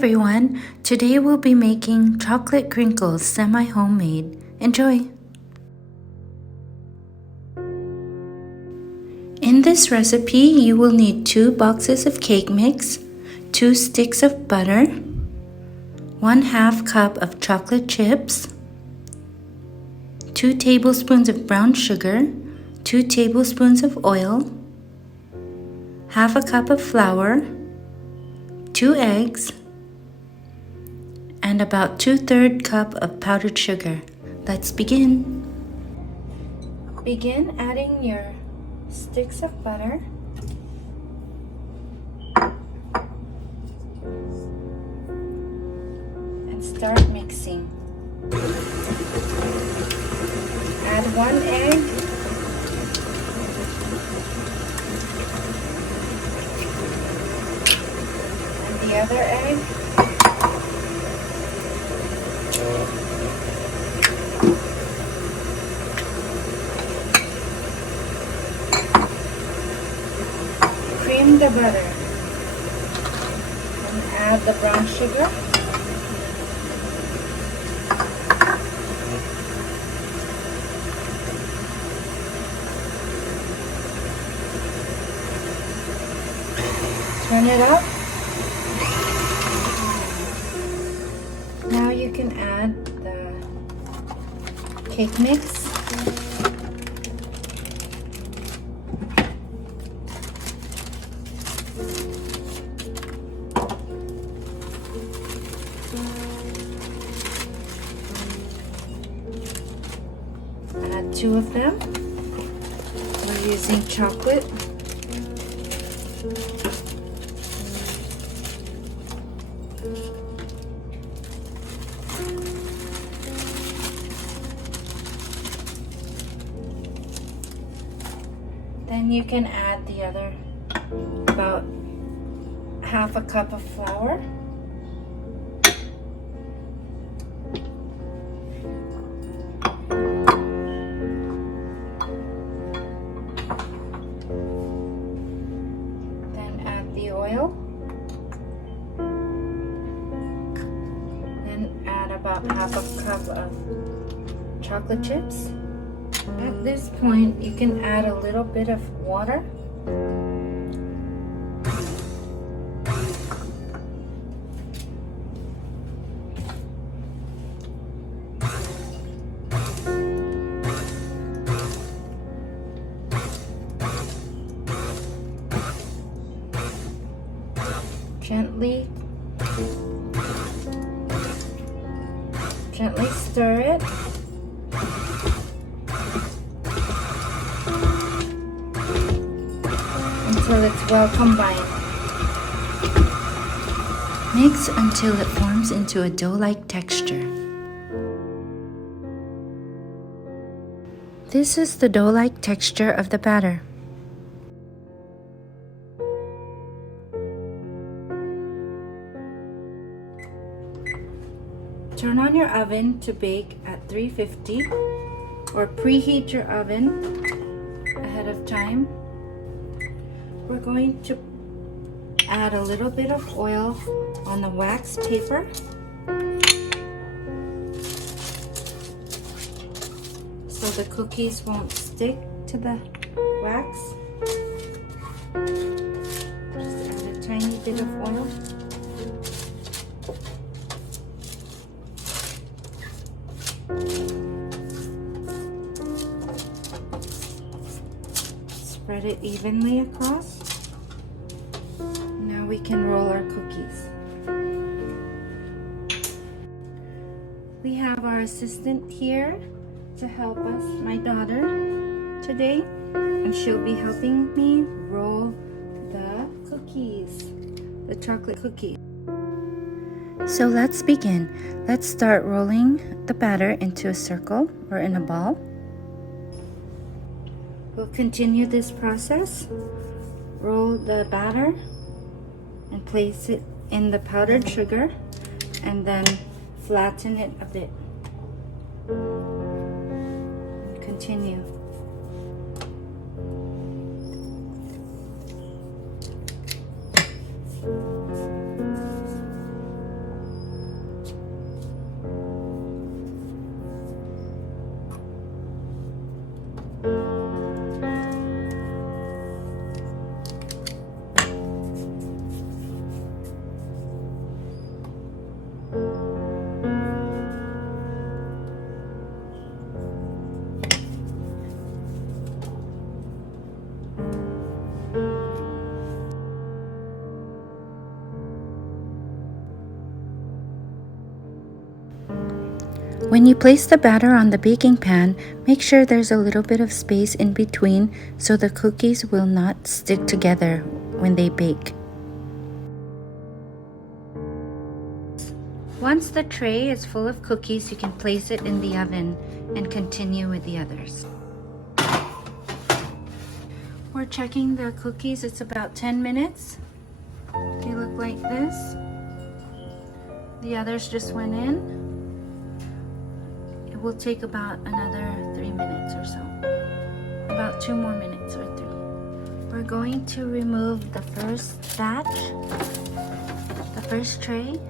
everyone, today we'll be making chocolate crinkles semi-homemade. Enjoy! In this recipe, you will need 2 boxes of cake mix, 2 sticks of butter, 1/2 cup of chocolate chips, 2 tablespoons of brown sugar, 2 tablespoons of oil, 1/2 cup of flour, 2 eggs, and about 2/3 cup of powdered sugar. Let's begin. Begin adding your sticks of butter. And start mixing. Add 1 egg. And the other egg. Cream the butter and add the brown sugar. Turn it up. Now you can add the cake mix. Add 2 of them. We're using chocolate. Then you can add the other, about 1/2 cup of flour. Then add the oil. Then add about 1/2 cup of chocolate chips. At this point, you can add a little bit of water. Gently stir it. Until it's well combined. Mix until it forms into a dough-like texture. This is the dough-like texture of the batter. Turn on your oven to bake at 350 or preheat your oven ahead of time. We're going to add a little bit of oil on the wax paper. So the cookies won't stick to the wax. Just add a tiny bit of oil. Spread it evenly across. Now we can roll our cookies. We have our assistant here to help us, my daughter, today, and she'll be helping me roll the cookies, the chocolate cookies. So let's begin. Let's start rolling the batter into a circle or in a ball. We'll continue this process. Roll the batter and place it in the powdered sugar and then flatten it a bit. Continue. When you place the batter on the baking pan, make sure there's a little bit of space in between so the cookies will not stick together when they bake. Once the tray is full of cookies, you can place it in the oven and continue with the others. We're checking the cookies. It's about 10 minutes. They look like this. The others just went in. It will take about another 3 minutes or so. About 2 more minutes or 3. We're going to remove the first batch, the first tray.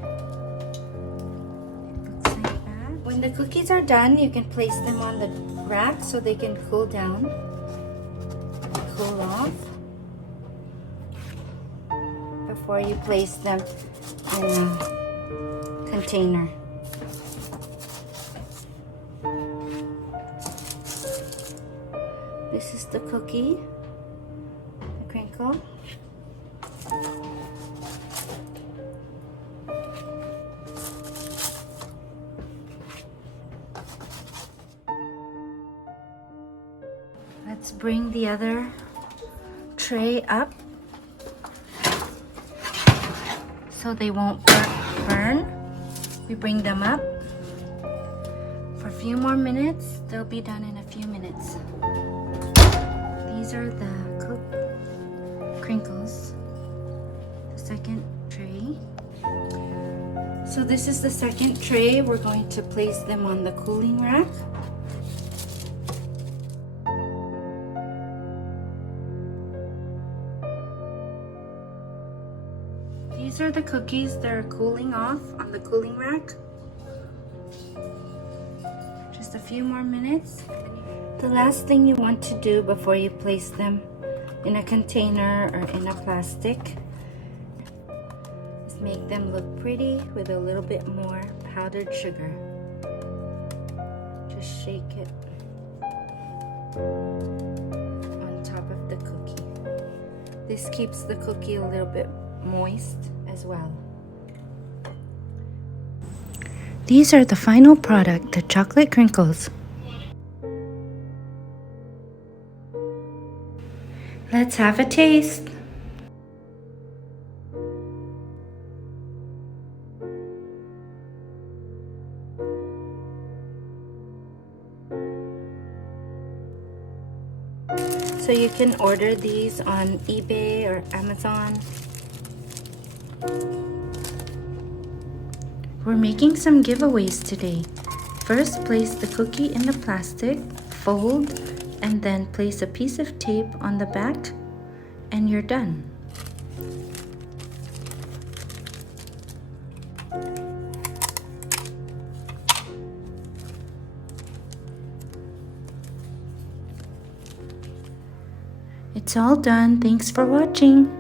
Looks like that. When the cookies are done, you can place them on the rack so they can cool down, cool off, before you place them in a container. This is the cookie, the crinkle. Let's bring the other tray up so they won't burn. We bring them up for a few more minutes. They'll be done in a few minutes. These are the crinkles, the second tray. So this is the second tray. We're going to place them on the cooling rack. These are the cookies that are cooling off on the cooling rack. Just a few more minutes. The last thing you want to do before you place them in a container or in a plastic is make them look pretty with a little bit more powdered sugar. Just shake it on top of the cookie. This keeps the cookie a little bit moist as well. These are the final product, the chocolate crinkles. Let's have a taste. So you can order these on eBay or Amazon. We're making some giveaways today. First, place the cookie in the plastic, fold, and then place a piece of tape on the back, and you're done. It's all done. Thanks for watching.